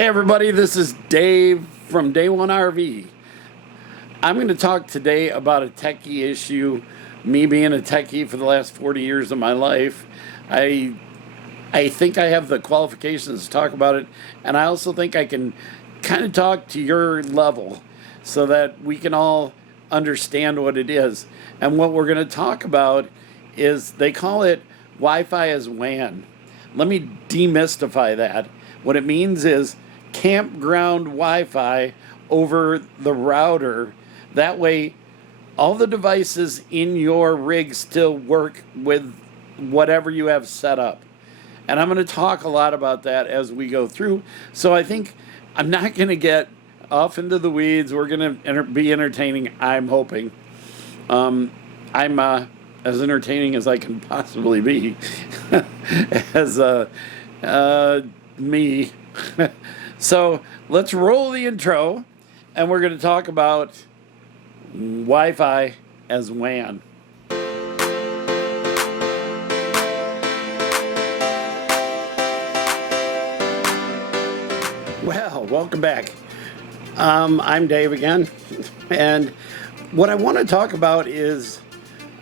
Hey everybody, this is Dave from Day One RV. I'm going to talk today about a techie issue. Me being a techie for the last 40 years of my life, I think I have the qualifications to talk about it, and I also think I can kind of talk to your level so that we can all understand what it is. And what we're going to talk about is, they call it Wi-Fi as WAN. Let me demystify that. What it means is campground Wi-Fi over the router. That way, all the devices in your rig still work with whatever you have set up. And I'm going to talk a lot about that as we go through. So I think I'm not going to get off into the weeds. We're going to be entertaining, I'm hoping. I'm as entertaining as I can possibly be as me. So let's roll the intro, and we're going to talk about Wi-Fi as WAN. Well, welcome back. I'm Dave again, and what I want to talk about is,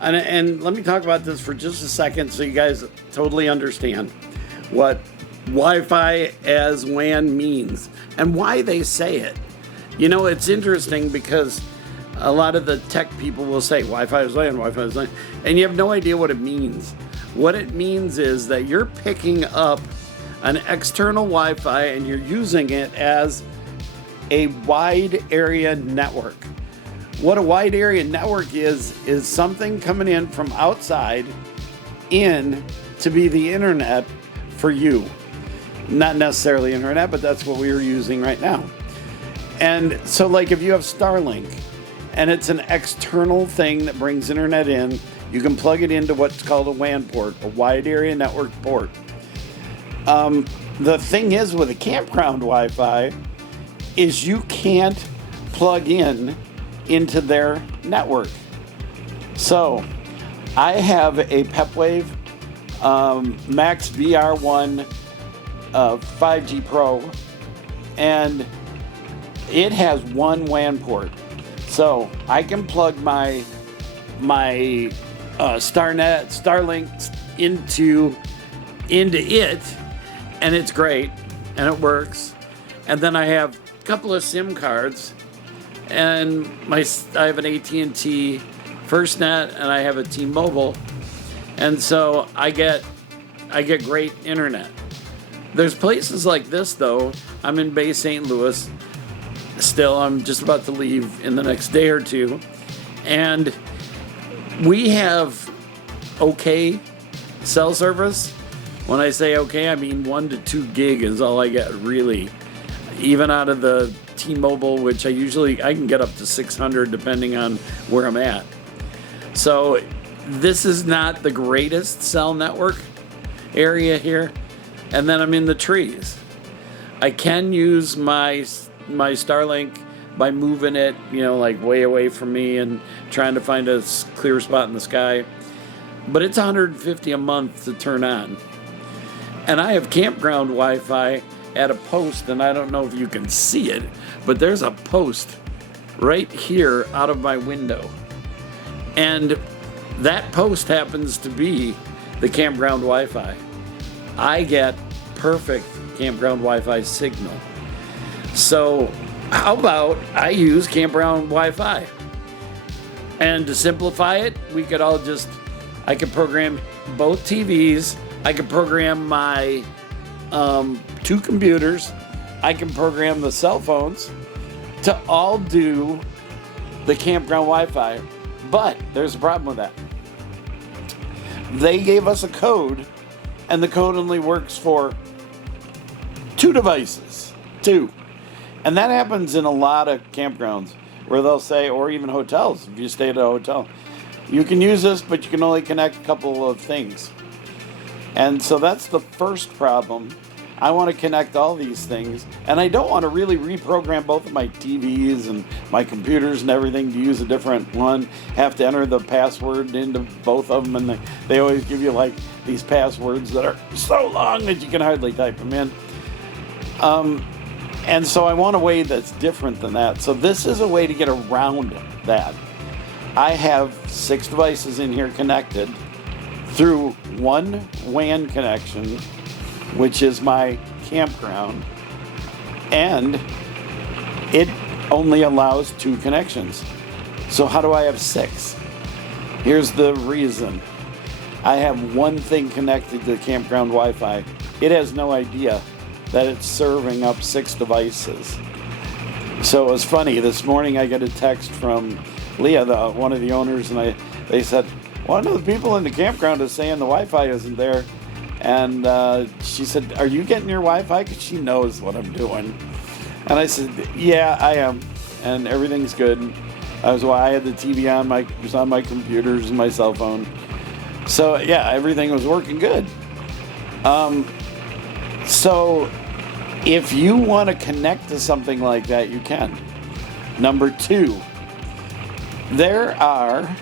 and let me talk about this for just a second so you guys totally understand what Wi-Fi as WAN means and why they say it. You know, it's interesting because a lot of the tech people will say Wi-Fi is WAN, Wi-Fi is WAN, and you have no idea what it means. What it means is that you're picking up an external Wi-Fi and you're using it as a wide area network. What a wide area network is something coming in from outside in to be the internet for you. Not necessarily internet, but that's what we are using right now. And so, like, if you have Starlink and it's an external thing that brings internet in, you can plug it into what's called a WAN port, a wide area network port. The thing is with a campground Wi-Fi is you can't plug into their network. So I have a Pepwave Max VR1 5G Pro, and it has one WAN port. So I can plug my Starlink into it, and it's great, and it works. And then I have a couple of SIM cards, and I have an AT&T FirstNet, and I have a T-Mobile, and so I get great internet. There's places like this, though. I'm in Bay St. Louis. Still, I'm just about to leave in the next day or two, and we have okay cell service. When I say okay, I mean 1 to 2 gig is all I get, really. Even out of the T-Mobile, which I can get up to 600 depending on where I'm at. So this is not the greatest cell network area here. And then I'm in the trees. I can use my Starlink by moving it, like way away from me and trying to find a clear spot in the sky. But it's $150 a month to turn on. And I have campground Wi-Fi at a post, and I don't know if you can see it, but there's a post right here out of my window. And that post happens to be the campground Wi-Fi. I get perfect campground Wi-Fi signal. So how about I use campground Wi-Fi? And to simplify it, I could program both TVs. I could program my 2 computers. I can program the cell phones to all do the campground Wi-Fi. But there's a problem with that. They gave us a code, and the code only works for 2 devices. 2. And that happens in a lot of campgrounds where they'll say, or even hotels, if you stay at a hotel, you can use this, but you can only connect a couple of things. And so that's the first problem. I want to connect all these things, and I don't want to really reprogram both of my TVs and my computers and everything to use a different one. Have to enter the password into both of them, and they always give you like these passwords that are so long that you can hardly type them in. And so I want a way that's different than that. So this is a way to get around that. I have 6 devices in here connected through one WAN connection, which is my campground, and it only allows 2 connections. So how do I have 6? Here's the reason. I have one thing connected to the campground Wi-Fi. It has no idea that it's serving up 6 devices. So it was funny. This morning I get a text from Leah, one of the owners, and they said, one of the people in the campground is saying the Wi-Fi isn't there. And she said, are you getting your Wi-Fi? Because she knows what I'm doing. And I said, yeah, I am. And everything's good. I had the TV on, it was on my computers and my cell phone. So yeah, everything was working good. So if you want to connect to something like that, you can. Number 2, there are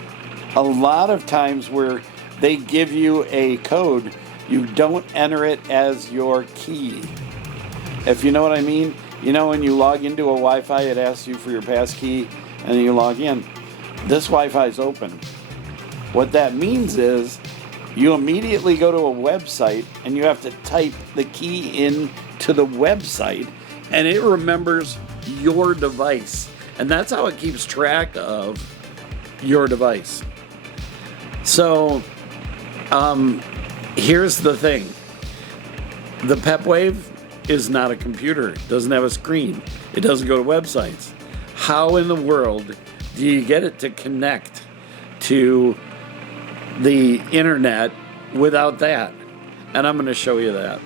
a lot of times where they give you a code. You don't enter it as your key. If you know what I mean. You know, when you log into a Wi-Fi, it asks you for your passkey, and then you log in. This Wi-Fi is open. What that means is you immediately go to a website, and you have to type the key in to the website, and it remembers your device. And that's how it keeps track of your device. So, here's the thing. The Pepwave is not a computer. It doesn't have a screen. It doesn't go to websites. How in the world do you get it to connect to the internet without that? And I'm going to show you that.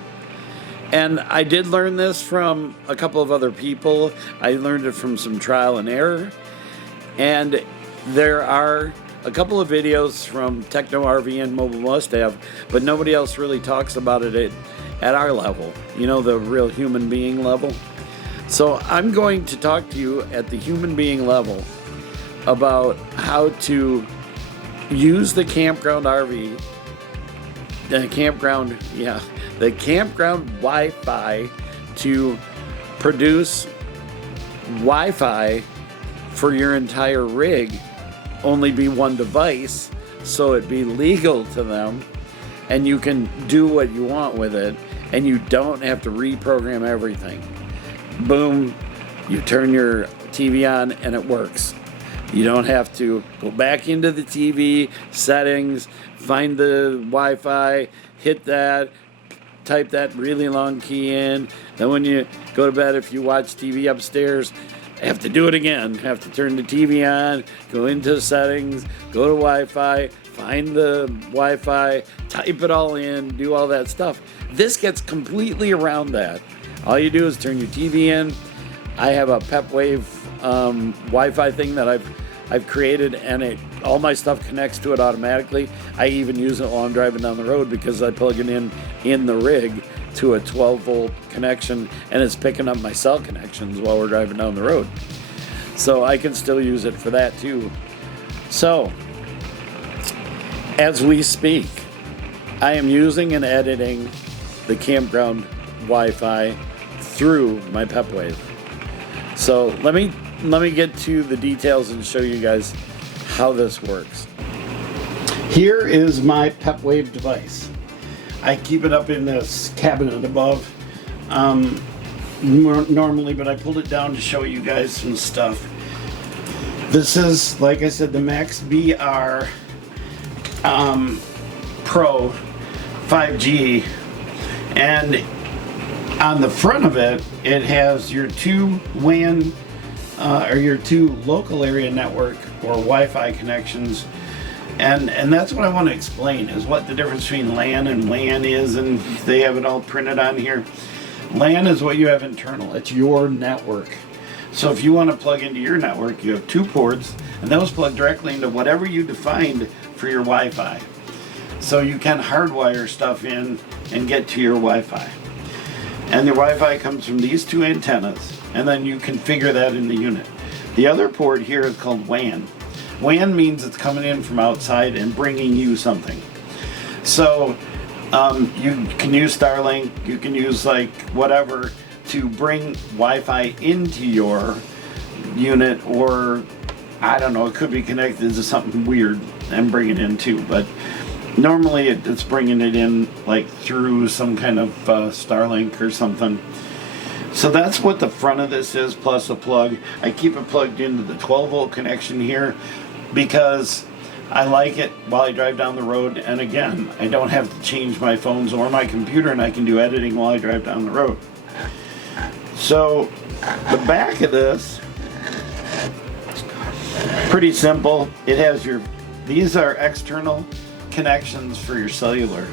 And I did learn this from a couple of other people. I learned it from some trial and error. And there are a couple of videos from Techno RV and Mobile Must Have, but nobody else really talks about it at our level, you know, the real human being level. So I'm going to talk to you at the human being level about how to use the campground RV, the campground Wi-Fi to produce Wi-Fi for your entire rig, only be one device, so it be legal to them, and you can do what you want with it, and you don't have to reprogram everything. Boom, you turn your TV on and it works. You don't have to go back into the TV settings, find the Wi-Fi, hit that, type that really long key in. Then when you go to bed, if you watch TV upstairs, have to do it again. Have to turn the TV on, go into settings, go to Wi-Fi, find the Wi-Fi, type it all in, do all that stuff. This gets completely around that. All you do is turn your TV in. I have a Pepwave Wi-Fi thing that I've created, and all my stuff connects to it automatically. I even use it while I'm driving down the road because I plug it in the rig to a 12-volt connection, and it's picking up my cell connections while we're driving down the road. So I can still use it for that too. So, as we speak, I am using and editing the campground Wi-Fi through my Pepwave. So let me get to the details and show you guys how this works. Here is my Pepwave device. I keep it up in this cabinet above normally, but I pulled it down to show you guys some stuff. This is, like I said, the Max VR Pro 5G, and on the front of it, it has your 2 WAN or your 2 local area network or Wi-Fi connections. And that's what I want to explain, is what the difference between LAN and WAN is, and they have it all printed on here. LAN is what you have internal. It's your network. So if you want to plug into your network, you have 2 ports, and those plug directly into whatever you defined for your Wi-Fi. So you can hardwire stuff in and get to your Wi-Fi. And the Wi-Fi comes from these 2 antennas, and then you configure that in the unit. The other port here is called WAN. WAN means it's coming in from outside and bringing you something. So you can use Starlink, you can use like whatever to bring Wi-Fi into your unit, or I don't know, it could be connected to something weird and bring it in too, but normally it's bringing it in like through some kind of Starlink or something. So that's what the front of this is, plus a plug. I keep it plugged into the 12 volt connection here because I like it while I drive down the road, and again, I don't have to change my phones or my computer, and I can do editing while I drive down the road. So the back of this, pretty simple. It has these are external connections for your cellular.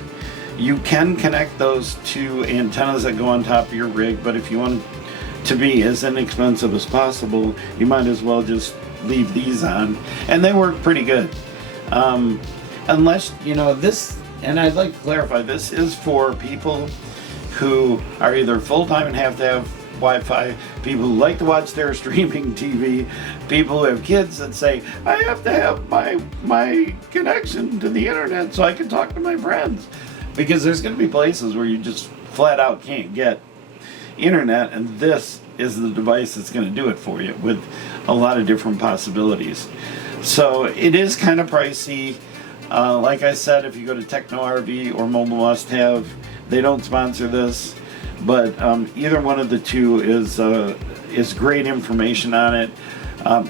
You can connect those to antennas that go on top of your rig, but if you want to be as inexpensive as possible, you might as well just leave these on, and they work pretty good. Unless, this, and I'd like to clarify, this is for people who are either full-time and have to have Wi-Fi, people who like to watch their streaming TV, people who have kids that say, I have to have my connection to the internet so I can talk to my friends. Because there's going to be places where you just flat out can't get internet, and this is the device that's going to do it for you with a lot of different possibilities. So it is kind of pricey. Like I said, if you go to Techno RV or Mobile Must Have, they don't sponsor this, but either one of the two is great information on it.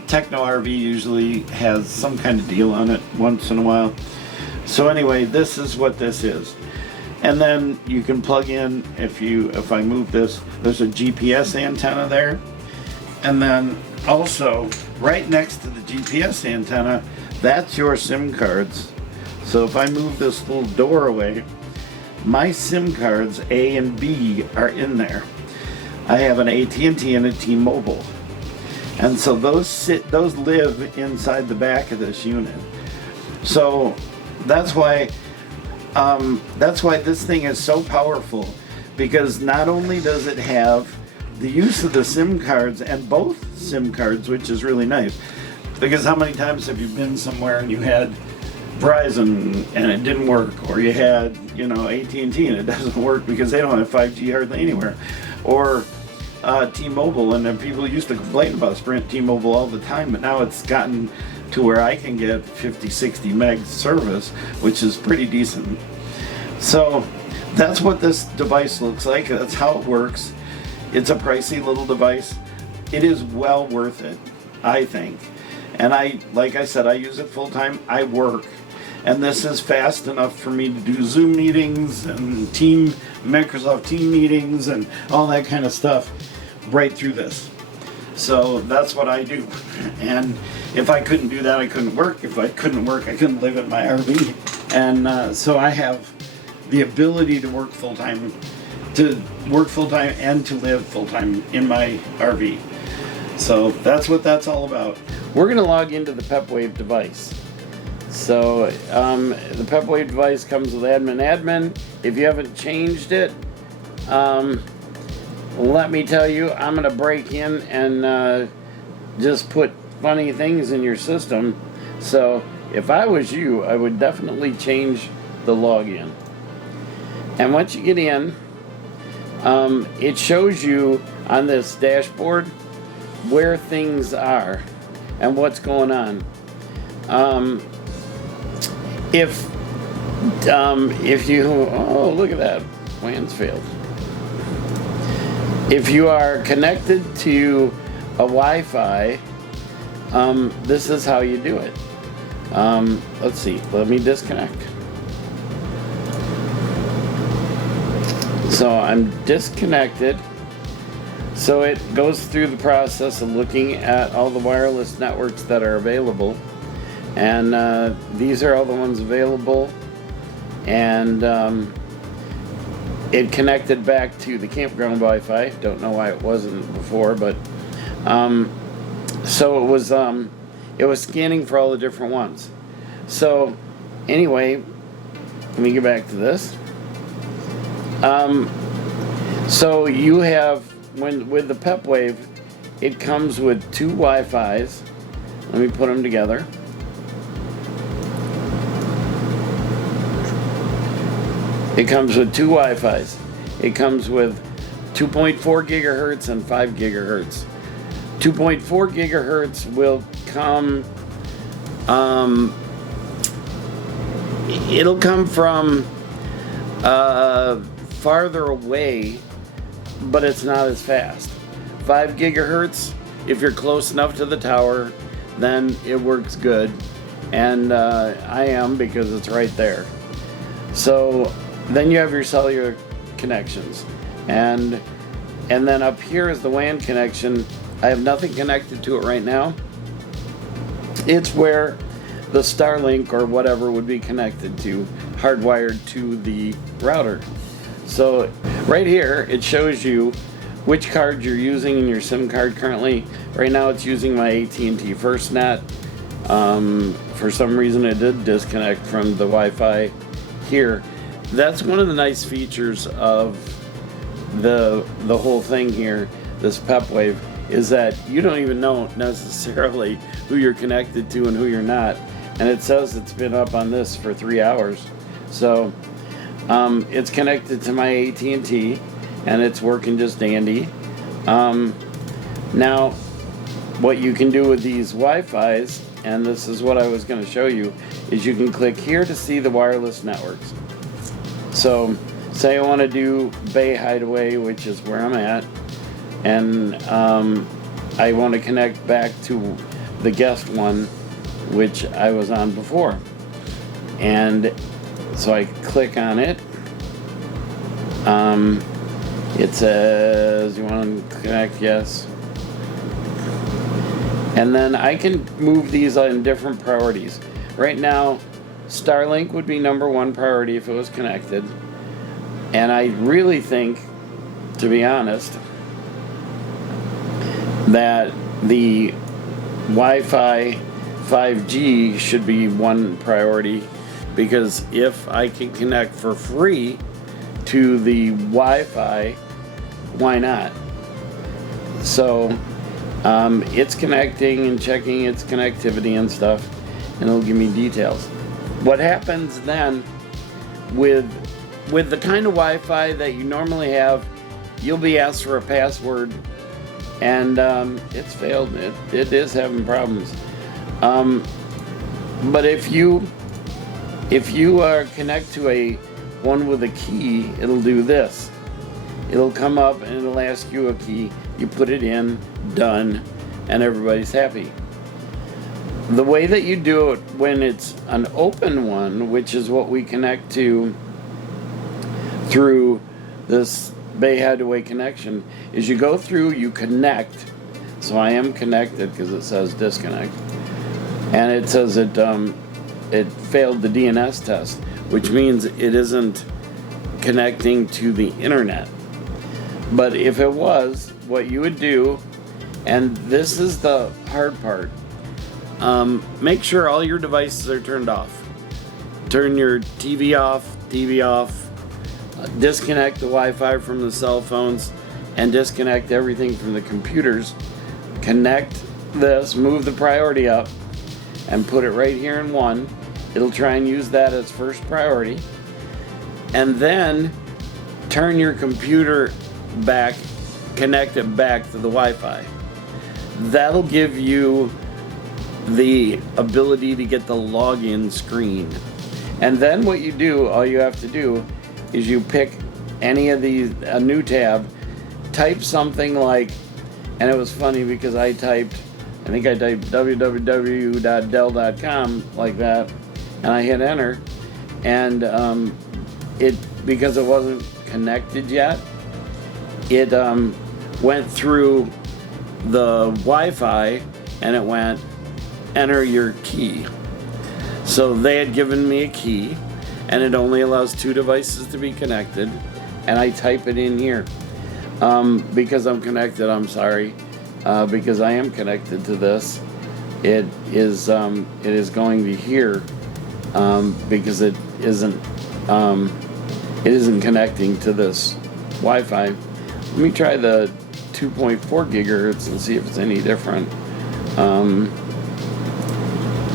Techno RV usually has some kind of deal on it once in a while. So anyway, this is what this is. And then you can plug in, if I move this, there's a GPS antenna there. And then also, right next to the GPS antenna, that's your SIM cards. So if I move this little door away, my SIM cards, A and B, are in there. I have an AT&T and a T-Mobile. And so those live inside the back of this unit. So that's why this thing is so powerful, because not only does it have the use of the SIM cards and both SIM cards, which is really nice, because how many times have you been somewhere and you had Verizon and it didn't work, or you had AT&T and it doesn't work because they don't have 5G hardly anywhere, or T-Mobile, and then people used to complain about Sprint T-Mobile all the time, but now it's gotten to where I can get 50-60 meg service, which is pretty decent. So that's what this device looks like. That's how it works. It's a pricey little device. It is well worth it, I think. And like I said, I use it full time. I work, and this is fast enough for me to do Zoom meetings and Microsoft Team meetings and all that kind of stuff right through this. So that's what I do. And if I couldn't do that, I couldn't work. If I couldn't work, I couldn't live in my RV. And so I have the ability to work full-time, and to live full-time in my RV. So that's what that's all about. We're going to log into the Pepwave device. So the Pepwave device comes with admin. If you haven't changed it, let me tell you, I'm going to break in and just put funny things in your system. So if I was you, I would definitely change the login. And once you get in, it shows you on this dashboard where things are and what's going on. If you, oh, look at that, WAN's failed. If you are connected to a Wi-Fi, this is how you do it. Let's see, let me disconnect. So I'm disconnected. So it goes through the process of looking at all the wireless networks that are available. And these are all the ones available. And it connected back to the campground Wi-Fi. Don't know why it wasn't before, but so it was scanning for all the different ones. So anyway, let me get back to this. So you have, with the Pepwave, it comes with two Wi-Fis. Let me put them together. It comes with two Wi-Fis. It comes with 2.4 gigahertz and 5 gigahertz. 2.4 gigahertz will come, it'll come from farther away, but it's not as fast. 5 gigahertz, if you're close enough to the tower, then it works good. And I am, because it's right there. So then you have your cellular connections. And then up here is the WAN connection. I have nothing connected to it right now. It's where the Starlink or whatever would be connected to, hardwired to the router. So right here, it shows you which card you're using in your SIM card currently. Right now it's using my AT&T FirstNet. For some reason it did disconnect from the Wi-Fi here. That's one of the nice features of the whole thing here, this Pepwave, is that you don't even know necessarily who you're connected to and who you're not. And it says it's been up on this for 3 hours. So it's connected to my AT&T and it's working just dandy. Now, what you can do with these Wi-Fis, and this is what I was going to show you, is you can click here to see the wireless networks. So say I want to do Bay Hideaway, which is where I'm at, and I want to connect back to the guest one, which I was on before. And so I click on it. It says, you want to connect? Yes. And then I can move these in different priorities. Right now, Starlink would be #1 priority if it was connected. And I really think, to be honest, that the Wi-Fi 5G should be 1 priority, because if I can connect for free to the Wi-Fi, why not? So it's connecting and checking its connectivity and stuff, and it'll give me details. What happens then with the kind of Wi-Fi that you normally have, you'll be asked for a password, and it's failed. It is having problems. But if you connect to a one with a key, it'll do this. It'll come up and it'll ask you a key. You put it in, done, and everybody's happy. The way that you do it when it's an open one, which is what we connect to through this Bay Hideaway connection, is you go through, you connect. So I am connected because it says disconnect, and it says it failed the DNS test, which means it isn't connecting to the internet. But if it was, what you would do, and this is the hard part, make sure all your devices are turned off. Turn your TV off, disconnect the Wi-Fi from the cell phones, and disconnect everything from the computers. Connect this, move the priority up, and put it right here in 1. It'll try and use that as first priority. And then turn your computer back, connect it back to the Wi-Fi. That'll give you the ability to get the login screen. And then what you do, all you have to do is you pick any of these, a new tab, type something like, and it was funny because I typed www.dell.com like that, and I hit enter, and because it wasn't connected yet, it went through the Wi-Fi and it went, enter your key. So they had given me a key, and it only allows 2 devices to be connected, and I type it in here. Because I'm connected, I'm sorry, because I am connected to this, it is going to here, because it isn't connecting to this Wi-Fi. Let me try the 2.4 gigahertz and see if it's any different.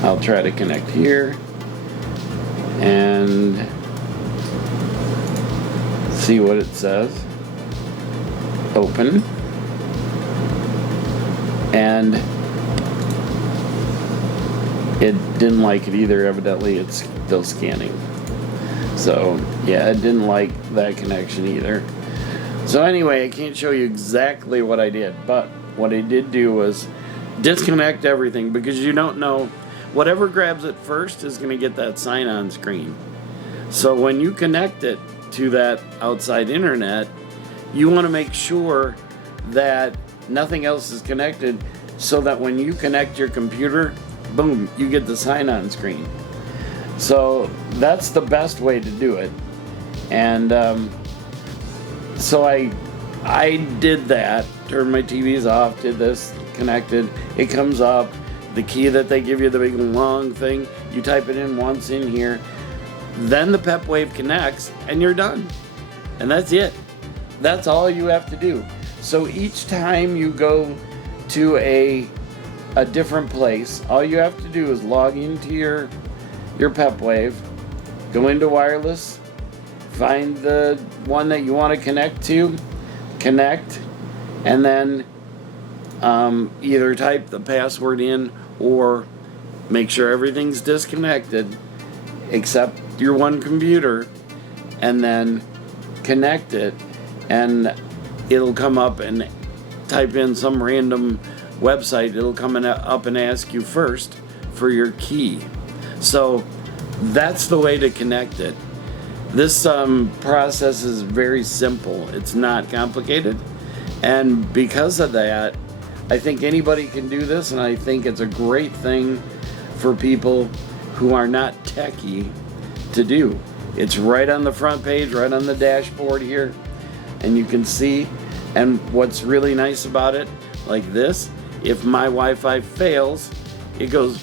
I'll try to connect here and see what it says. Open. And it didn't like it either. Evidently it's still scanning. So yeah, it didn't like that connection either. So anyway, I can't show you exactly what I did, but what I did do was disconnect everything, because you don't know, whatever grabs it first is going to get that sign-on screen. So when you connect it to that outside internet, you want to make sure that nothing else is connected, so that when you connect your computer, boom, you get the sign-on screen. So that's the best way to do it. And so I did that, turned my TVs off, did this, connected. It comes up, the key that they give you, the big long thing, you type it in once in here, then the Pepwave connects, and you're done. And that's it. That's all you have to do. So each time you go to a different place, all you have to do is log into your Pepwave, go into wireless, find the one that you want to connect to, connect, and then either type the password in or make sure everything's disconnected except your one computer, and then connect it, and it'll come up, and type in some random website. It'll come up and ask you first for your key. So that's the way to connect it. This process is very simple. It's not complicated. And because of that, I think anybody can do this, and I think it's a great thing for people who are not techie to do. It's right on the front page, right on the dashboard here, and you can see. And what's really nice about it, like this, if my Wi-Fi fails, it goes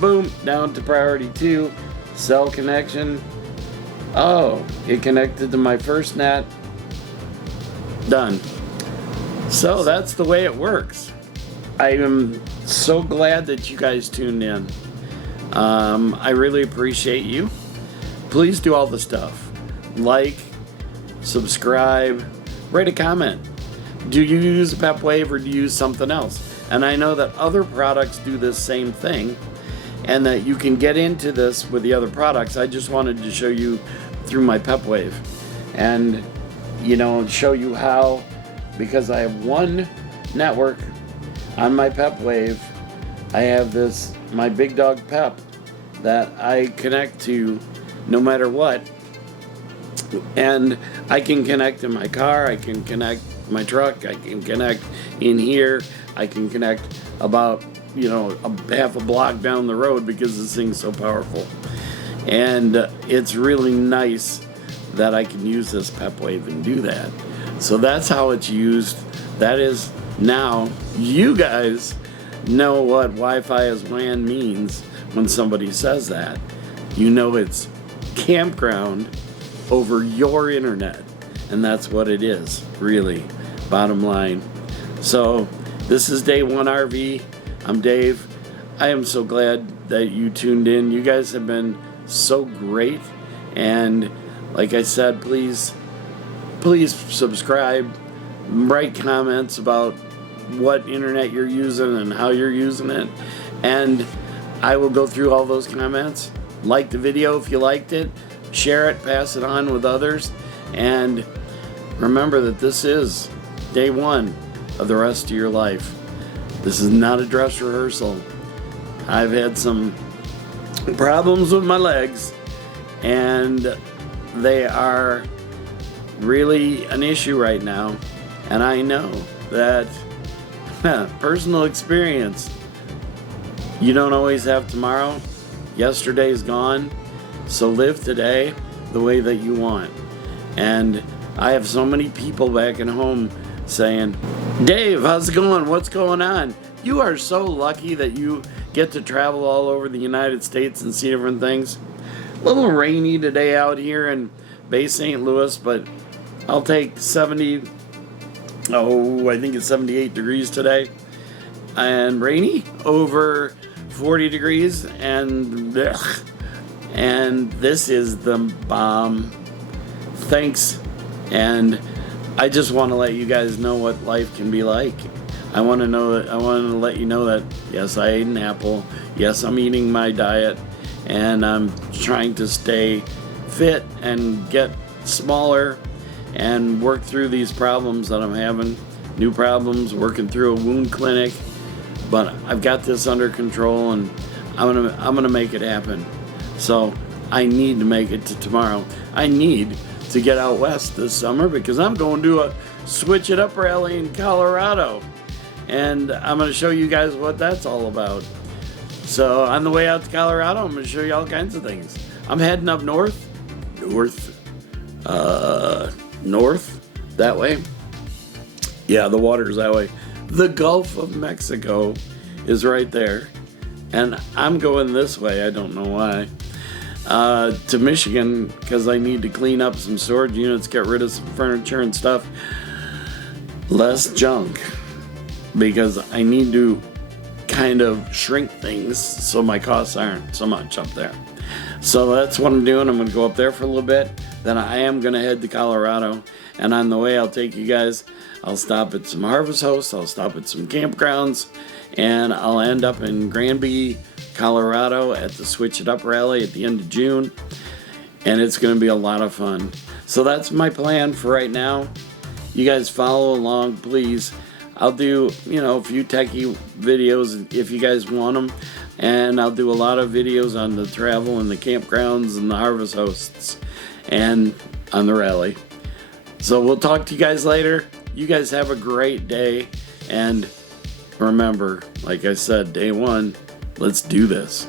boom, down to priority 2, cell connection. Oh, it connected to my first net. Done. So that's the way it works. I am so glad that you guys tuned in. I really appreciate you. Please do all the stuff. Like, subscribe, write a comment. Do you use Pepwave or do you use something else? And I know that other products do this same thing, and that you can get into this with the other products. I just wanted to show you through my Pepwave, and show you how, because I have one network on my Pepwave. I have this, my Big Dog Pep, that I connect to no matter what, and I can connect in my car, I can connect my truck, I can connect in here, I can connect about a half a block down the road, because this thing's so powerful. And it's really nice that I can use this Pepwave and do that. So that's how it's used. That is, now you guys know what Wi-Fi as WAN means. When somebody says that, it's campground over your internet, and that's what it is, really, bottom line. So this is Day One RV. I'm Dave. I am so glad that you tuned in. You guys have been so great, and like I said, please subscribe, write comments about what internet you're using and how you're using it, and I will go through all those comments. Like the video if you liked it, share it, pass it on with others, and remember that this is day one of the rest of your life. This is not a dress rehearsal. I've had some problems with my legs, and they are really an issue right now, and I know that personal experience, you don't always have tomorrow. Yesterday's gone, so live today the way that you want. And I have so many people back at home saying, Dave, how's it going? What's going on? You are so lucky that you get to travel all over the United States and see different things. A little rainy today out here in Bay St. Louis, but I'll take I think it's 78 degrees today, and rainy over 40 degrees, and this is the bomb. Thanks, and I just want to let you guys know what life can be like. I want to let you know that yes, I ate an apple. Yes, I'm eating my diet, and I'm trying to stay fit and get smaller and work through these problems that I'm having. New problems, working through a wound clinic, but I've got this under control, and I'm gonna make it happen. So I need to make it to tomorrow. I need to get out west this summer because I'm going to a Switch It Up rally in Colorado, and I'm going to show you guys what that's all about. So on the way out to Colorado, I'm going to show you all kinds of things. I'm heading up north, that way. Yeah, the water's that way. The Gulf of Mexico is right there, and I'm going this way. I don't know why. To Michigan, because I need to clean up some storage units, get rid of some furniture and stuff. Less junk, because I need to kind of shrink things so my costs aren't so much up there. So that's what I'm doing. I'm going to go up there for a little bit. Then I am going to head to Colorado. And on the way, I'll take you guys. I'll stop at some harvest hosts. I'll stop at some campgrounds. And I'll end up in Granby, Colorado at the Switch It Up rally at the end of June. And it's going to be a lot of fun. So that's my plan for right now. You guys follow along, please. I'll do, a few techie videos if you guys want them. And I'll do a lot of videos on the travel and the campgrounds and the harvest hosts and on the rally. So we'll talk to you guys later. You guys have a great day. And remember, like I said, day one, let's do this.